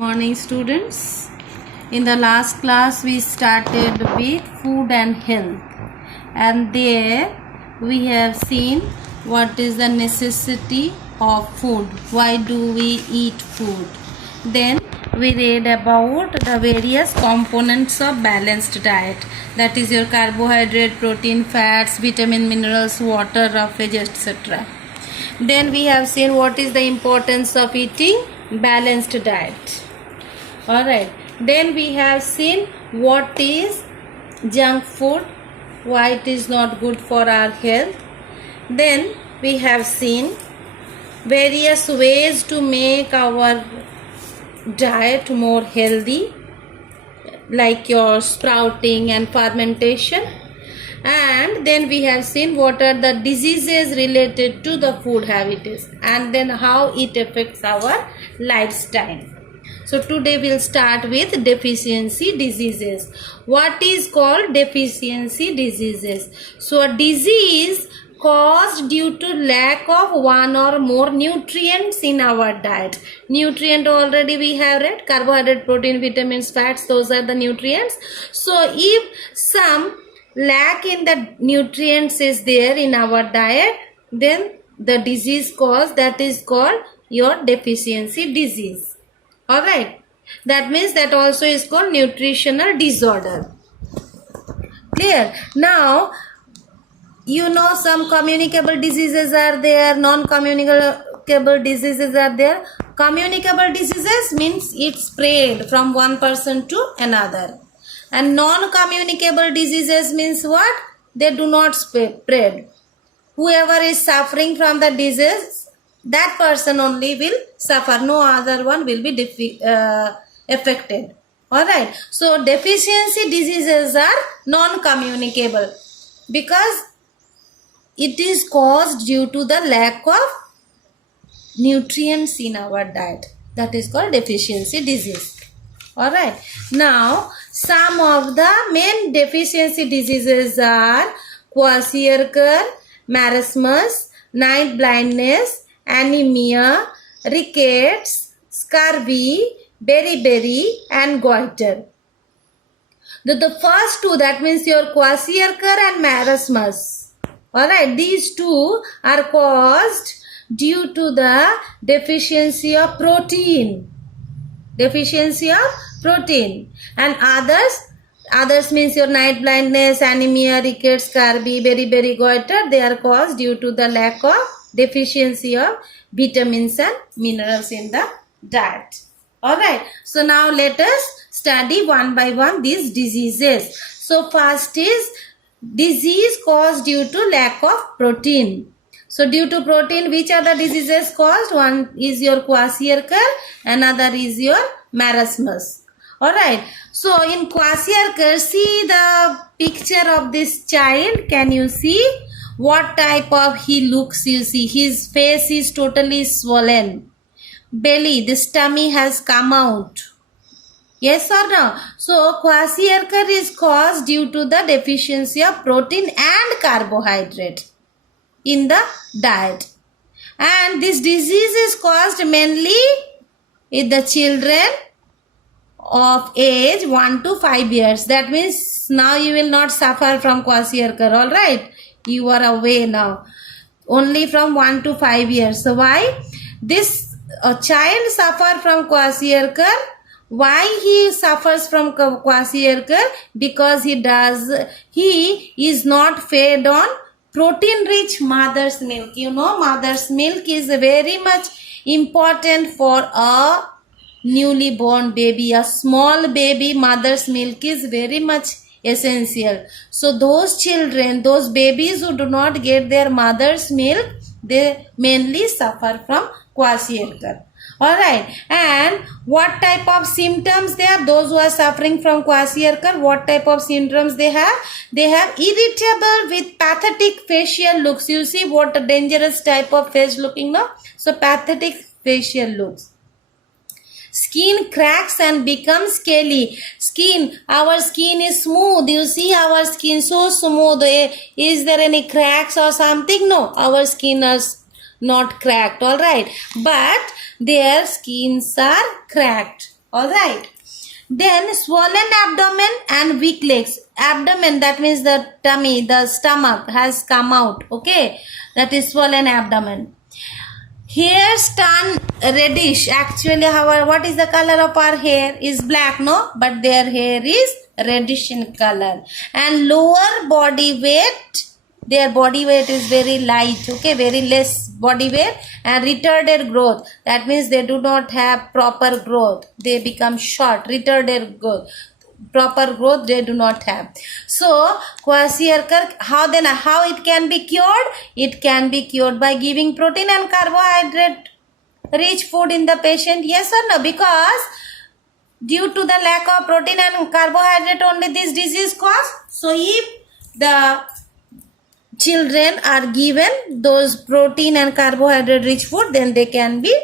Morning students. In the last class we started with food and health, and there we have seen what is the necessity of food, why do we eat food. Then we read about the various components of balanced diet, that is your carbohydrate, protein, fats, vitamin, minerals, water, roughage, etc. Then we have seen what is the importance of eating balanced diet. Alright, then we have seen what is junk food, why it is not good for our health. Then we have seen various ways to make our diet more healthy, like your sprouting and fermentation. And then we have seen what are the diseases related to the food habits, and then how it affects our lifestyle. So today we'll start with deficiency diseases. What is called deficiency diseases? So a disease caused due to lack of one or more nutrients in our diet. Nutrient already we have read, carbohydrate, protein, vitamins, fats, those are the nutrients. So if some lack in the nutrients is there in our diet, then the disease cause, that is called your deficiency disease. Alright, that means that also is called nutritional disorder. Clear? Now, you know some communicable diseases are there, non-communicable diseases are there. Communicable diseases means it spread from one person to another. And non-communicable diseases means what? They do not spread. Whoever is suffering from the disease, that person only will suffer, no other one will be affected. Alright, so deficiency diseases are non-communicable because it is caused due to the lack of nutrients in our diet. That is called deficiency disease. Alright, now some of the main deficiency diseases are kwashiorkor, marasmus, night blindness, anemia, rickets, scurvy, beriberi, and goiter. The first two, that means your kwashiorkor and marasmus. Alright, these two are caused due to the deficiency of protein. Deficiency of protein. And others means your night blindness, anemia, rickets, scurvy, beriberi, goiter, they are caused due to the lack of deficiency of vitamins and minerals in the diet. Alright, so now let us study one by one these diseases. So first is disease caused due to lack of protein. So due to protein, which are the diseases caused? One is your kwashiorkor, another is your marasmus. Alright, so in kwashiorkor, see the picture of this child. Can you see what type of he looks? You see his face is totally swollen. Belly, this tummy has come out. Yes or no? So kwashiorkor is caused due to the deficiency of protein and carbohydrate in the diet. And this disease is caused mainly in the children of age 1 to 5 years. That means now you will not suffer from kwashiorkor. Alright, you are away now. Only from 1 to 5 years. So why? This child suffer from kwashiorkor. Why he suffers from kwashiorkor? Because he is not fed on protein rich mother's milk. You know, mother's milk is very much important for a newly born baby. A small baby, mother's milk is very much essential. So those children, those babies who do not get their mother's milk, they mainly suffer from kwashiorkor. Alright, and what type of symptoms they have? Those who are suffering from kwashiorkor, what type of symptoms they have? They have irritable with pathetic facial looks. You see what a dangerous type of face looking now? So pathetic facial looks. Skin cracks and becomes scaly. Our skin is smooth. You see our skin so smooth. Is there any cracks or something? No, our skin is not cracked. Alright, but their skins are cracked. Alright. Then swollen abdomen and weak legs. Abdomen, that means the tummy, the stomach has come out. Okay, that is swollen abdomen. Hairs turn reddish. Actually, however, what is the color of our hair? Is black, no? But their hair is reddish in color. And lower body weight, their body weight is very light, okay, very less body weight, and retarded growth. That means they do not have proper growth. They become short, retarded growth. Proper growth they do not have. So kwashiorkor, how it can be cured? It can be cured by giving protein and carbohydrate rich food in the patient. Yes or no? Because due to the lack of protein and carbohydrate only this disease caused. So if the children are given those protein and carbohydrate rich food, then they can be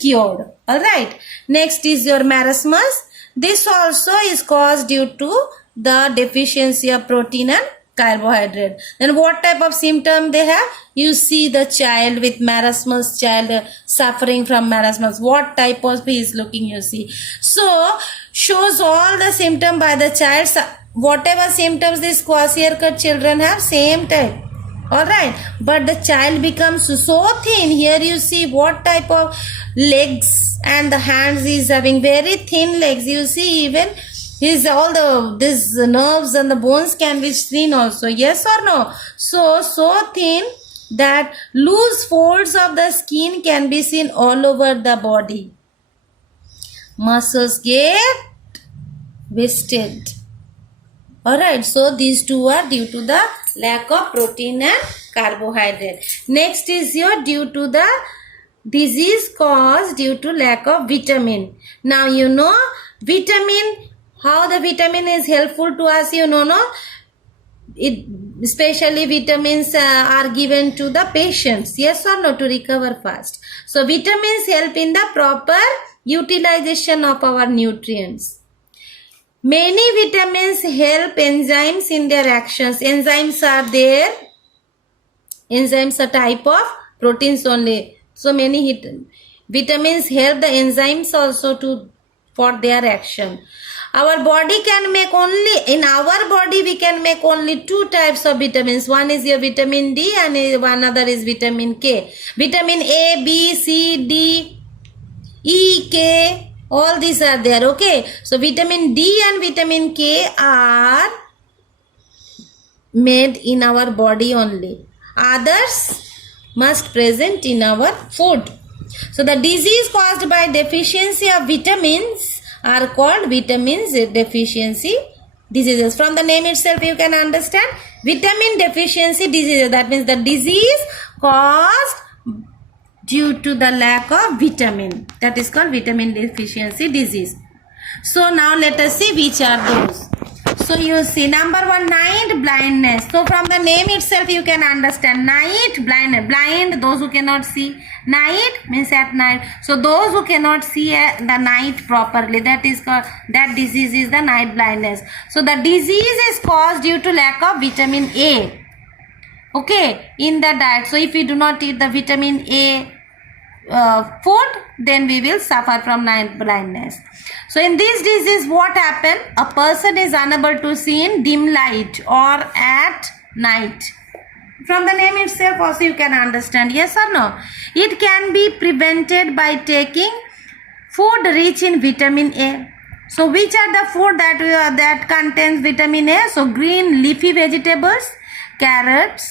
cured. Alright. Next is your marasmus. This also is caused due to the deficiency of protein and carbohydrate. Then what type of symptom they have? You see the child with marasmus, child suffering from marasmus. What type of he is looking, you see. So shows all the symptom by the child. Whatever symptoms these kwashiorkor children have, same type. Alright, but the child becomes so thin. Here you see what type of legs and the hands is having very thin legs. You see even his this nerves and the bones can be thin also. Yes or no? So thin that loose folds of the skin can be seen all over the body. Muscles get wasted. Alright, so these two are due to the lack of protein and carbohydrate. Next is your due to the disease caused due to lack of vitamin. Now you know vitamin, how the vitamin is helpful to us, you know, no? It especially vitamins are given to the patients, yes or no, to recover fast. So vitamins help in the proper utilization of our nutrients. Many vitamins help enzymes in their actions. Enzymes are there. Enzymes are type of proteins only. So many vitamins help the enzymes also for their action. Our body can make only, in our body we can make only two types of vitamins. One is your vitamin D and one other is vitamin K. Vitamin A, B, C, D, E, K. All these are there, okay. So vitamin D and vitamin K are made in our body only. Others must present in our food. So the disease caused by deficiency of vitamins are called vitamins deficiency diseases. From the name itself you can understand vitamin deficiency diseases. That means the disease caused due to the lack of vitamin. That is called vitamin deficiency disease. So now let us see which are those. So you see number one, night blindness. So from the name itself you can understand night blindness. Blind, those who cannot see. Night means at night. So those who cannot see the night properly, that is called, that disease is the night blindness. So the disease is caused due to lack of vitamin A. Okay, in the diet. So if we do not eat the vitamin A food, then we will suffer from night blindness. So in this disease, what happen? A person is unable to see in dim light or at night. From the name itself also you can understand, yes or no? It can be prevented by taking food rich in vitamin A. So which are the food that contains vitamin A? So green leafy vegetables, carrots,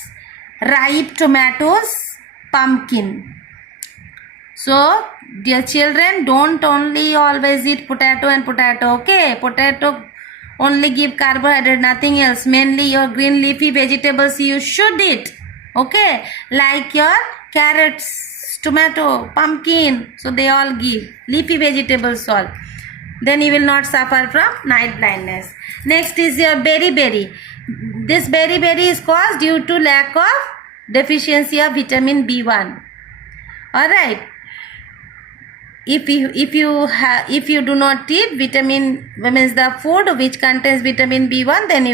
ripe tomatoes, pumpkin. So dear children, don't only always eat potato and potato, okay? Potato only give carbohydrate, nothing else. Mainly your green leafy vegetables you should eat, okay? Like your carrots, tomato, pumpkin. So they all give leafy vegetables all. Then you will not suffer from night blindness. Next is your berry. This berry is caused due to lack of deficiency of vitamin B1. Alright. If you do not eat vitamin, means the food which contains vitamin B1, then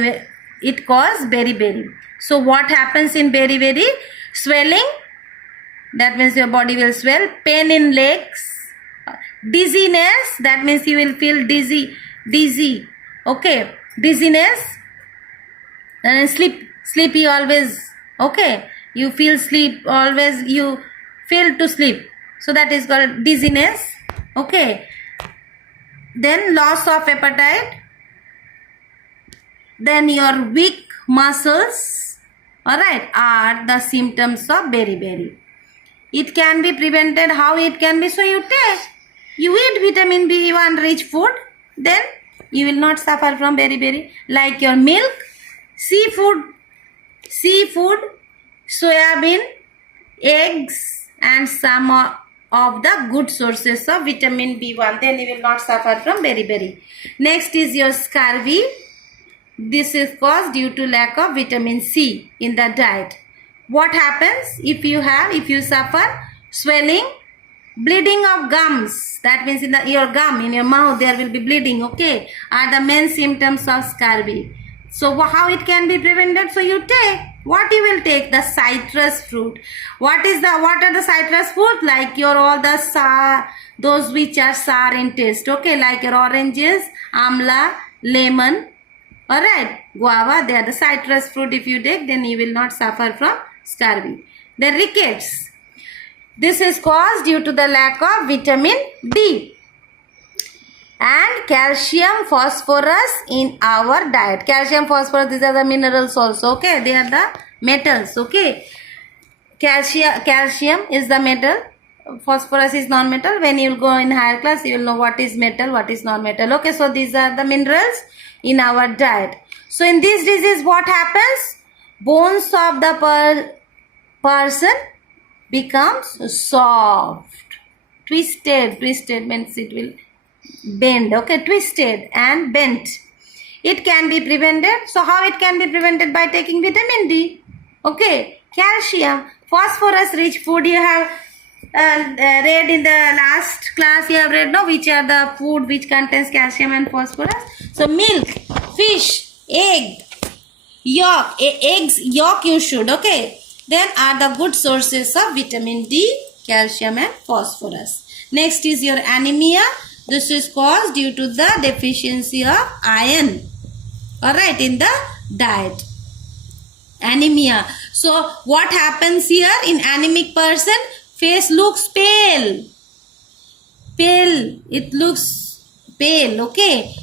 it causes berry. So what happens in berry? Swelling. That means your body will swell. Pain in legs. Dizziness, that means you will feel dizzy. Okay, dizziness. Sleepy always. Okay, you feel sleep always, you feel to sleep, so that is called dizziness. Okay, then loss of appetite, then your weak muscles, all right, are the symptoms of beriberi. It can be prevented. How it can be? So you eat vitamin B1 rich food, then you will not suffer from beriberi, like your milk, seafood, soybean, eggs, and some of the good sources of vitamin B1. Then you will not suffer from beriberi. Next is your scurvy. This is caused due to lack of vitamin C in the diet. What happens if you suffer swelling, bleeding of gums? That means in your gum, in your mouth, there will be bleeding. Okay, are the main symptoms of scurvy. So how it can be prevented? So you take, what you will take? The citrus fruit. What are the citrus fruit? Like your all the sour, those which are sour in taste. Okay, like your oranges, amla, lemon. Alright, guava, they are the citrus fruit. If you take, then you will not suffer from scurvy. The rickets. This is caused due to the lack of vitamin D. And calcium, phosphorus in our diet. Calcium, phosphorus, these are the minerals also. Okay, they are the metals. Okay, calcium is the metal. Phosphorus is non-metal. When you will go in higher class, you will know what is metal, what is non-metal. Okay, so these are the minerals in our diet. So in this disease, what happens? Bones of the person becomes soft, twisted means it will bend. Okay, twisted and bent. It can be prevented. So how it can be prevented? By taking vitamin D. Okay, calcium, phosphorus rich food you have read in the last class. You have read, no, which are the food which contains calcium and phosphorus. So milk, fish, egg, yolk, eggs yolk you should. Okay, then are the good sources of vitamin D, calcium and phosphorus. Next is your anemia. This is caused due to the deficiency of iron. Alright, in the diet. Anemia. So what happens here? In anemic person, face looks pale. It looks pale. Okay.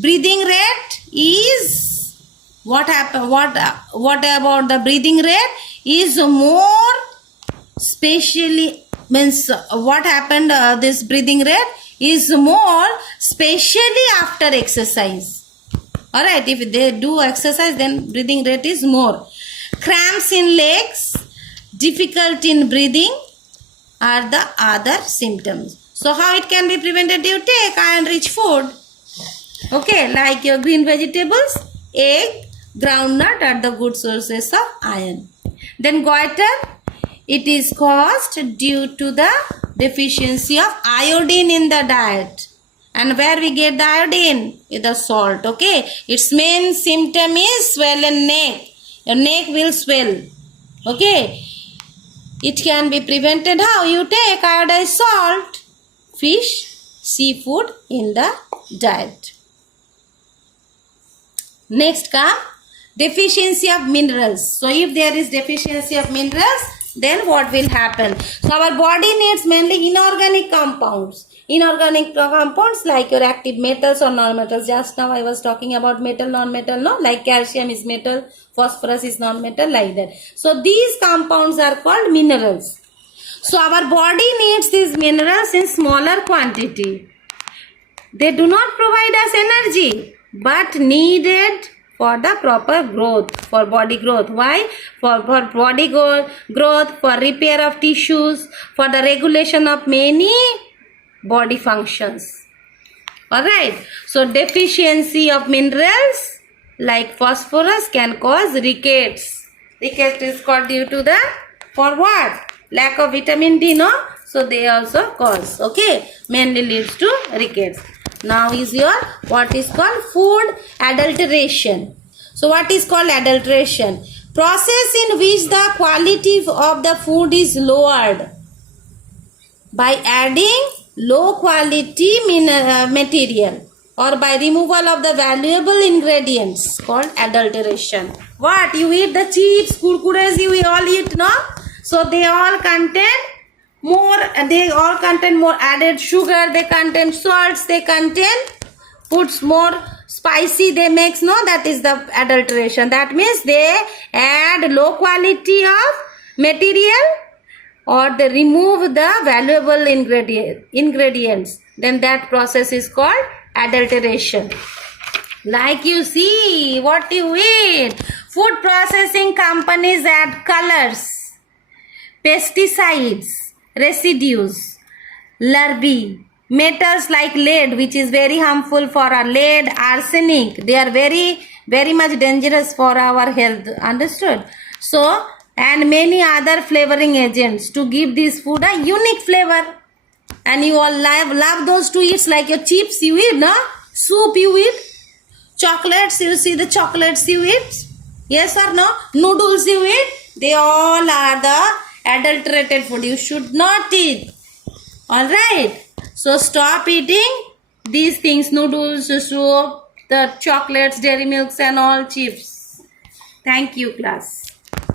Breathing rate is, what about the breathing rate? Is more, specially means what happened, this breathing rate is more specially after exercise. Alright, if they do exercise, then breathing rate is more. Cramps in legs, difficulty in breathing are the other symptoms. So how it can be prevented? You take iron rich food. Okay, like your green vegetables, egg, groundnut are the good sources of iron. Then goiter, it is caused due to the deficiency of iodine in the diet. And where we get the iodine? In the salt. Okay, its main symptom is swollen neck. Your neck will swell. Okay, it can be prevented. How? You take iodized salt, fish, seafood in the diet. Next come deficiency of minerals. So if there is deficiency of minerals, then what will happen? So our body needs mainly inorganic compounds. Inorganic compounds like your active metals or non-metals. Just now I was talking about metal, non-metal, no? Like calcium is metal, phosphorus is non-metal, like that. So these compounds are called minerals. So our body needs these minerals in smaller quantity. They do not provide us energy, but needed for the proper growth, for body growth. Why? For body growth, for repair of tissues, for the regulation of many body functions. Alright, so deficiency of minerals like phosphorus can cause rickets. Rickets is called due to the, for what? Lack of vitamin D, no? So they also cause, okay, mainly leads to rickets. Now is your, what is called food adulteration. So what is called adulteration? Process in which the quality of the food is lowered by adding low quality material, or by removal of the valuable ingredients called adulteration. What? You eat the chips, kurkures, you all eat, no? So they all contain more added sugar, they contain salts, they contain puts more spicy, they makes, no, that is the adulteration. That means they add low quality of material, or they remove the valuable ingredients, then that process is called adulteration. Like you see what you eat. Food processing companies add colors, pesticides, residues, larvae, metals like lead, which is very harmful for our lead, arsenic, they are very much dangerous for our health. Understood? So, and many other flavoring agents to give this food a unique flavor. And you all love those to eat, like your chips you eat, no? Soup you eat, chocolates, you see the chocolates you eat, yes or no? Noodles you eat, they all are the adulterated food. You should not eat. Alright? So stop eating these things, noodles, soup, the chocolates, dairy milks and all chips. Thank you, class.